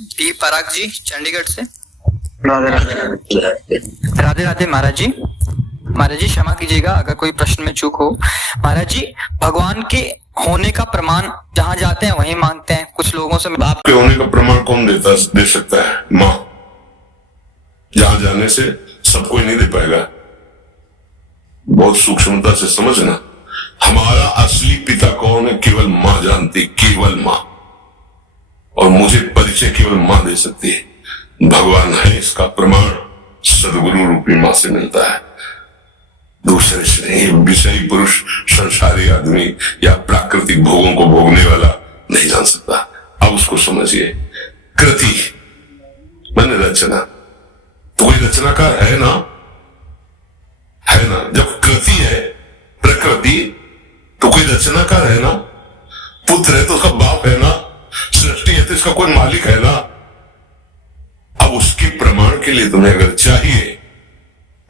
P पराग जी चंडीगढ़ से। राधे राधे। राधे राधे महाराज जी। महाराज जी क्षमा कीजिएगा अगर कोई प्रश्न में चूक हो। महाराज जी भगवान के होने का प्रमाण जहाँ जाते हैं वहीं मांगते हैं। कुछ लोगों से बाप के होने का प्रमाण कौन दे सकता है? माँ। जहां जाने से सब कोई नहीं दे पाएगा। बहुत सूक्ष्मता से समझना, हमारा असली पिता कौन है केवल माँ जानती, केवल माँ। और मुझे परिचय केवल माँ दे सकती है। भगवान है इसका प्रमाण सदगुरु रूपी माँ से मिलता है, दूसरे से नहीं। विषयी पुरुष, संसारी आदमी या प्राकृतिक भोगों को भोगने वाला नहीं जान सकता। अब उसको समझिए। कृति मैंने रचना, तो कोई रचनाकार है ना? है ना? जब कृति है प्रकृति तो कोई रचनाकार है ना? पुत्र है तो उसका बाप है ना? सृष्टि है तो इसका कोई मालिक है ना? अब उसके प्रमाण के लिए तुम्हें अगर चाहिए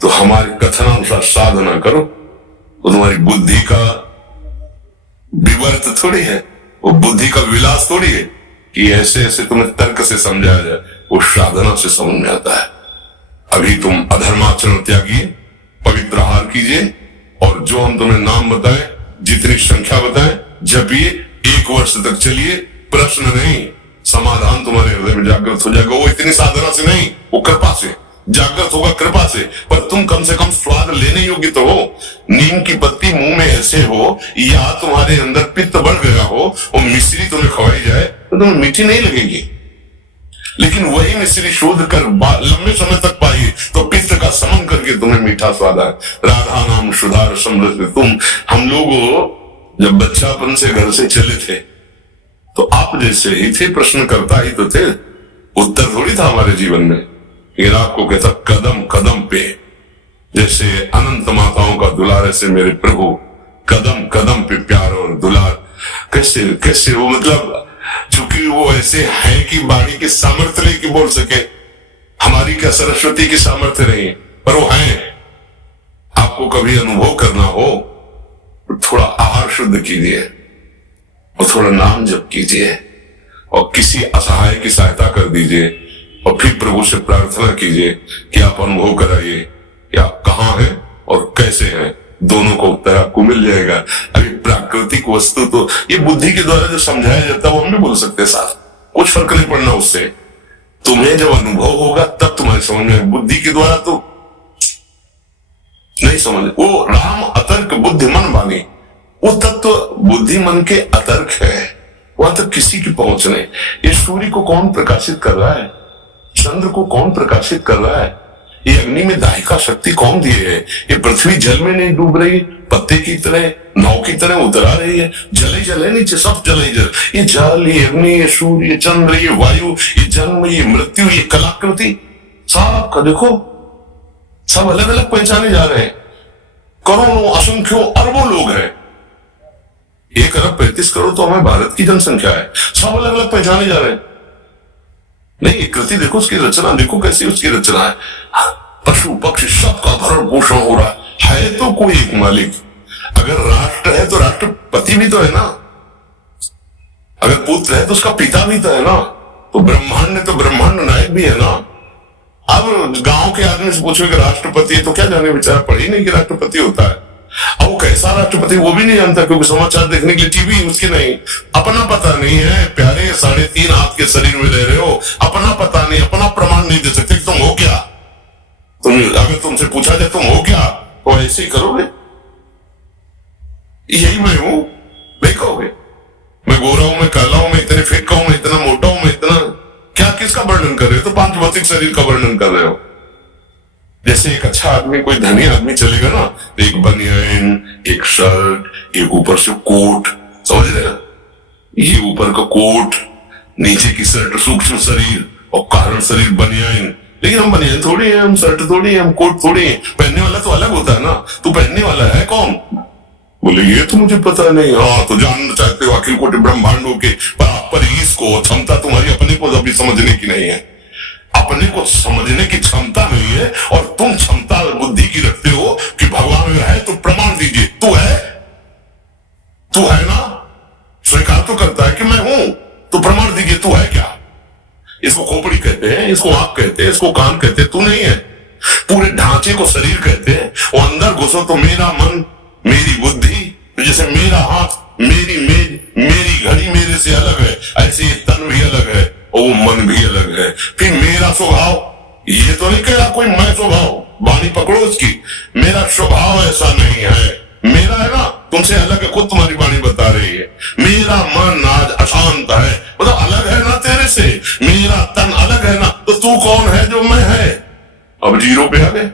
तो हमारे कथनानुसार साधना करो। तो तुम्हारी बुद्धि का विवर्त थोड़ी है, वो बुद्धि का विलास थोड़ी है कि ऐसे ऐसे तुम्हें तर्क से समझाया जाए। वो साधना से समझ में आता है। अभी तुम अधर्माचरण त्यागिए, पवित्र आहार कीजिए, और जो हम तुम्हें नाम बताएं, जितनी संख्या बताएं, जपिए, 1 वर्ष तक चलिए। प्रश्न नहीं, समाधान तुम्हारे हृदय में जागृत हो जाएगा। वो इतनी साधना से नहीं, वो कृपा से जागृत होगा, कृपा से। पर तुम कम से कम स्वाद लेने योग्य तो हो। नीम की पत्ती मुंह में ऐसे हो या तुम्हारे अंदर पित्त बढ़ गया हो और मिश्री तुम्हें खवाई जाए तो तुम्हें मीठी नहीं लगेगी। लेकिन वही मिश्री शोध कर लंबे समय तक पाई तो पित्त का समन करके तुम्हें मीठा स्वाद आए। राधा नाम सुधार समृद्ध तुम। हम लोग जब बच्चापन से घर से चले थे तो आप जैसे ही थे, प्रश्नकर्ता ही तो थे, उत्तर थोड़ी था हमारे जीवन में। ये आपको कहता कदम कदम पे, जैसे अनंत माताओं का दुलार ऐसे मेरे प्रभु कदम कदम पे प्यार और दुलार। कैसे कैसे वो, मतलब चूंकि वो ऐसे हैं कि वाणी की सामर्थ्य नहीं कि बोल सके। हमारी क्या सरस्वती की सामर्थ्य नहीं, पर वो हैं। आपको कभी अनुभव करना हो तो थोड़ा आहार शुद्ध कीजिए और थोड़ा नाम जप कीजिए और किसी असहाय की सहायता कर दीजिए और फिर प्रभु से प्रार्थना कीजिए कि आप अनुभव कराइए कि आप कहाँ हैं और कैसे हैं। दोनों को उत्तर आपको मिल जाएगा। अभी प्राकृतिक वस्तु तो ये बुद्धि के द्वारा जो समझाया जाता है वो हम भी बोल सकते हैं साथ, कुछ फर्क नहीं पड़ना उससे। तुम्हें जब अनुभव होगा तब तुम्हारे समझ में, बुद्धि के द्वारा तो नहीं समझ। वो राम अतर्क बुद्धि मन बानी, वो तत्व बुद्धि मन के अतर्क है, वहां तक किसी की पहुंच नहीं। ये सूर्य को कौन प्रकाशित कर रहा है? चंद्र को कौन प्रकाशित कर रहा है? ये अग्नि में दाहिका शक्ति कौन दिए है? ये पृथ्वी जल में नहीं डूब रही, पत्ते की तरह, नाव की तरह उतरा रही है। जल ही जल है, नीचे सब जल ही जल। ये जल, ये अग्नि, ये सूर्य, ये चंद्र, ये वायु, ये जन्म, ये मृत्यु, ये कलाकृति, सब का देखो, सब अलग अलग पहचाने जा रहे हैं। करोड़ों, असंख्यों, अरबों लोग हैं। 1 अरब 35 करोड़ तो हमारे भारत की जनसंख्या है। सब अलग अलग पहचाने जा रहे हैं। नहीं, कृति देखो, उसकी रचना देखो कैसी उसकी रचना है। पशु पक्षी सबका भरण पोषण हो रहा है तो कोई एक मालिक। अगर राष्ट्र है तो राष्ट्रपति भी तो है ना, अगर पुत्र है तो उसका पिता भी तो है ना, तो ब्रह्मांड है तो ब्रह्मांड नायक भी है ना। अब गांव के आदमी से पूछो कि राष्ट्रपति है तो क्या जाने, बेचारा पढ़ी नहीं कि राष्ट्रपति होता है। अब वो कैसा राष्ट्रपति वो भी नहीं जानता, क्योंकि समाचार देखने के लिए टीवी उसकी नहीं, अपना पता नहीं है। प्यारे 3.5 हाथ के शरीर में रह रहे हो, अपना पता नहीं, अपना प्रमाण नहीं दे सकते तुम हो क्या। तुम अगर तुमसे पूछा जाए तुम हो क्या, तो ऐसे ही करोगे, यही मैं हूं नहीं कहोगे। मैं गोरा हूं, मैं काला हूं, मैं इतने फिट का हूं, मैं इतना मोटा हूं, मैं इतना क्या, किसका वर्णन कर रहे हो? तो 5 भौतिक शरीर का वर्णन कर रहे हो। जैसे एक अच्छा आदमी, कोई धनी आदमी चलेगा ना, तो एक बनियान, एक शर्ट, एक ऊपर से कोट, समझ रहे ना, ये ऊपर का कोट, नीचे की शर्ट, सूक्ष्म शरीर और कारण शरीर बनियान। लेकिन हम बनियान थोड़ी है, हम शर्ट थोड़ी है, हम कोट थोड़ी है। पहनने वाला तो अलग होता है ना। तू पहनने वाला है कौन? बोले ये तो मुझे पता नहीं। हाँ, तो जानना चाहते हो अखिल कोटि ब्रह्मांडों के पर इसको क्षमता तुम्हारी अपने को अभी समझने की नहीं है। अपने को समझने की क्षमता नहीं है, और तुम क्षमता बुद्धि की रखते हो कि भगवान अगर है तो प्रमाण दीजिए। तू है ना, स्वीकार तो करता है कि मैं हूं, तो प्रमाण दीजिए तू है क्या। इसको खोपड़ी कहते हैं, इसको आंख कहते हैं, इसको कान कहते हैं, तू नहीं है। पूरे ढांचे को शरीर कहते हैं। वो अंदर घुसो तो मेरा मन, मेरी बुद्धि, जैसे मेरा हाथ, मेरी मेज, मेरी घड़ी मेरे से अलग है, ऐसे ये तन भी अलग है और वो मन भी अलग है। फिर मेरा स्वभाव, ये तो नहीं कह रहा कोई मैं स्वभाव, बानी पकड़ो उसकी, मेरा स्वभाव ऐसा नहीं है, मेरा है ना, तुमसे अलग है, खुद तुम्हारी वाणी बता रही है। मेरा मन आज अशांत है, मतलब अलग है ना तेरे से। मेरा तन अलग है ना, तो तू कौन है जो मैं है? अब जीरो पे आ गए,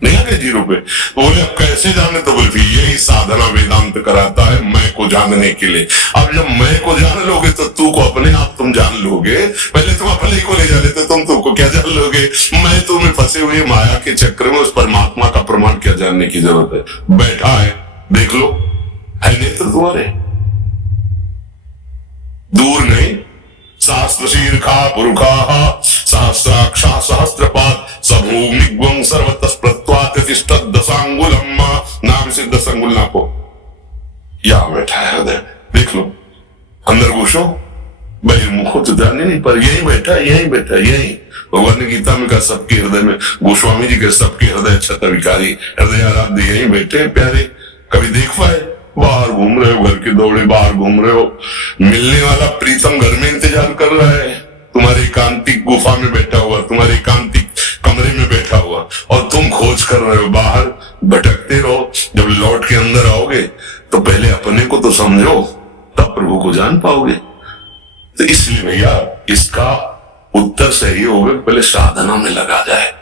नहीं आ गए जीरो पे। तो बोले अब कैसे जाने? तो बोले यही साधना वेदांत कराता है मैं को जानने के लिए। अब जब मैं को जान लोगे तो तू को अपने आप तुम जान लोगे। पहले तुम अपने ही को ले जा लेते, तुम को क्या जान लोगे? मैं तुम्हें फंसे हुए माया के चक्र में उस परमात्मा का प्रमाण क्या जानने की जरूरत है? बैठा है, देख लो, है नेत्र तुम्हारे, दूर नहीं। शास्त्र शीर्षा पुरुखा सहस्राक्षा सहस्त्रपाद समूमिग्वं सर्वतः प्रत्वातिष्ठत् दशांगुलम, नाम से 10 अंगुल नापो। यहां बैठा है हृदय, देख लो, अंदर घुसो, बहिर्मुखो तो जाने नहीं, पर यही बैठा, यही बैठा, यही। भगवान ने गीता में कहा सबके हृदय में, गोस्वामी जी के सबके हृदय छत विकारी, हृदय आराध्य यही बैठे प्यारे। कभी देख पाए? बाहर घूम रहे हो, घर के दौड़े बाहर घूम रहे हो, मिलने वाला प्रीतम घर में इंतजार कर रहा है, तुम्हारे एकांतिक गुफा में बैठा हुआ, तुम्हारे एकांतिक कमरे में बैठा हुआ, और तुम खोज कर रहे हो, बाहर भटकते रहो। जब लौट के अंदर आओगे तो पहले अपने को तो समझो, तब प्रभु को जान पाओगे। तो इसलिए भैया इसका उत्तर सही होगा, पहले साधना में लगा जाए,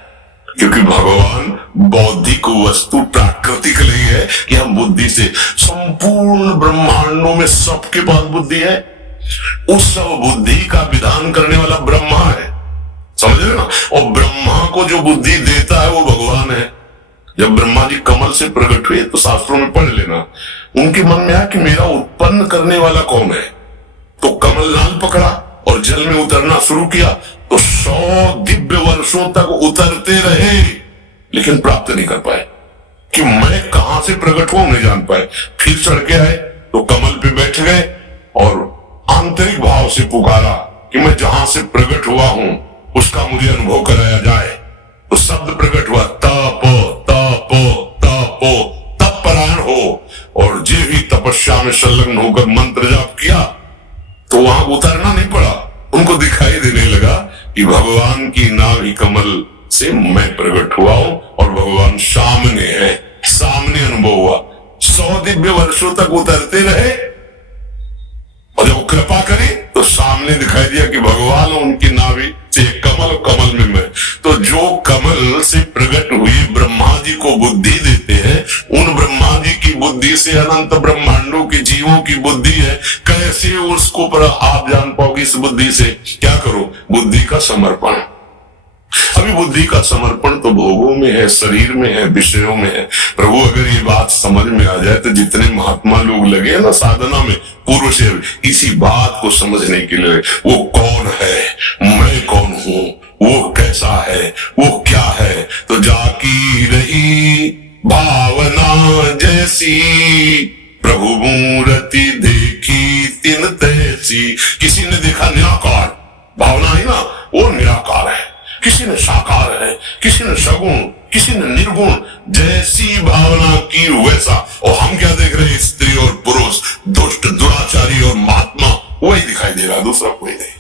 क्योंकि भगवान बौद्धिक वस्तु प्राकृतिक नहीं है कि हम बुद्धि से, संपूर्ण ब्रह्मांडों में सबके पास बुद्धि है, उस सब बुद्धि का विधान करने वाला ब्रह्मा है, समझ रहे ना। और ब्रह्मा को जो बुद्धि देता है वो भगवान है। जब ब्रह्मा जी कमल से प्रकट हुए तो शास्त्रों में पढ़ लेना, उनके मन में आया कि मेरा उत्पन्न करने वाला कौन है, तो कमल लाल पकड़ा और जल में उतरना शुरू किया, तो 100 दिव्य वर्षों तक उतरते रहे, लेकिन प्राप्त नहीं कर पाए कि मैं कहां से प्रकट हुआ, नहीं जान पाए। फिर चढ़ के आए तो कमल पे बैठ गए और आंतरिक भाव से पुकारा कि मैं जहां से प्रकट हुआ हूं उसका मुझे अनुभव कराया जाए। तो शब्द प्रकट हुआ, तप तप तप, तप परायण हो, और जे भी तपस्या में संलग्न होकर मंत्र जाप किया तो वहां उतरना नहीं पड़ा, उनको दिखाई देने लगा कि भगवान की नाभि कमल से मैं प्रकट हुआ हूं और भगवान सामने है, सामने अनुभव हुआ। 100 दिव्य वर्षों तक उतरते रहे और जब कृपा करी तो सामने दिखाई दिया कि भगवान उनकी नाभि से कमल, कमल में मैं। तो जो कमल से प्रकट हुई ब्रह्मा जी को बुद्धि देते हैं, उन ब्रह्मा जी की बुद्धि से अनंत ब्रह्मांडों के जीवों की बुद्धि है, कैसे उसको पर आप जान पाओगे? इस बुद्धि से क्या करो? बुद्धि का समर्पण। अभी बुद्धि का समर्पण तो भोगों में है, शरीर में है, विषयों में है। प्रभु अगर ये बात समझ में आ जाए तो जितने महात्मा लोग लगे ना साधना में पूर्व से, इसी बात को समझने के लिए, वो कौन है, मैं कौन हूं, वो कैसा है, वो क्या है, तो जाकी रही भावना जैसी, प्रभु मूर्ति देखी तिन तैसी। किसी ने देखा निराकार, भावना है ना, वो निराकार है, किसी ने साकार है, किसी ने सगुण, किसी ने निर्गुण, जैसी भावना की वैसा। और हम क्या देख रहे हैं? स्त्री और पुरुष, दुष्ट दुराचारी और महात्मा, वही दिखाई दे रहा, दूसरा कोई नहीं।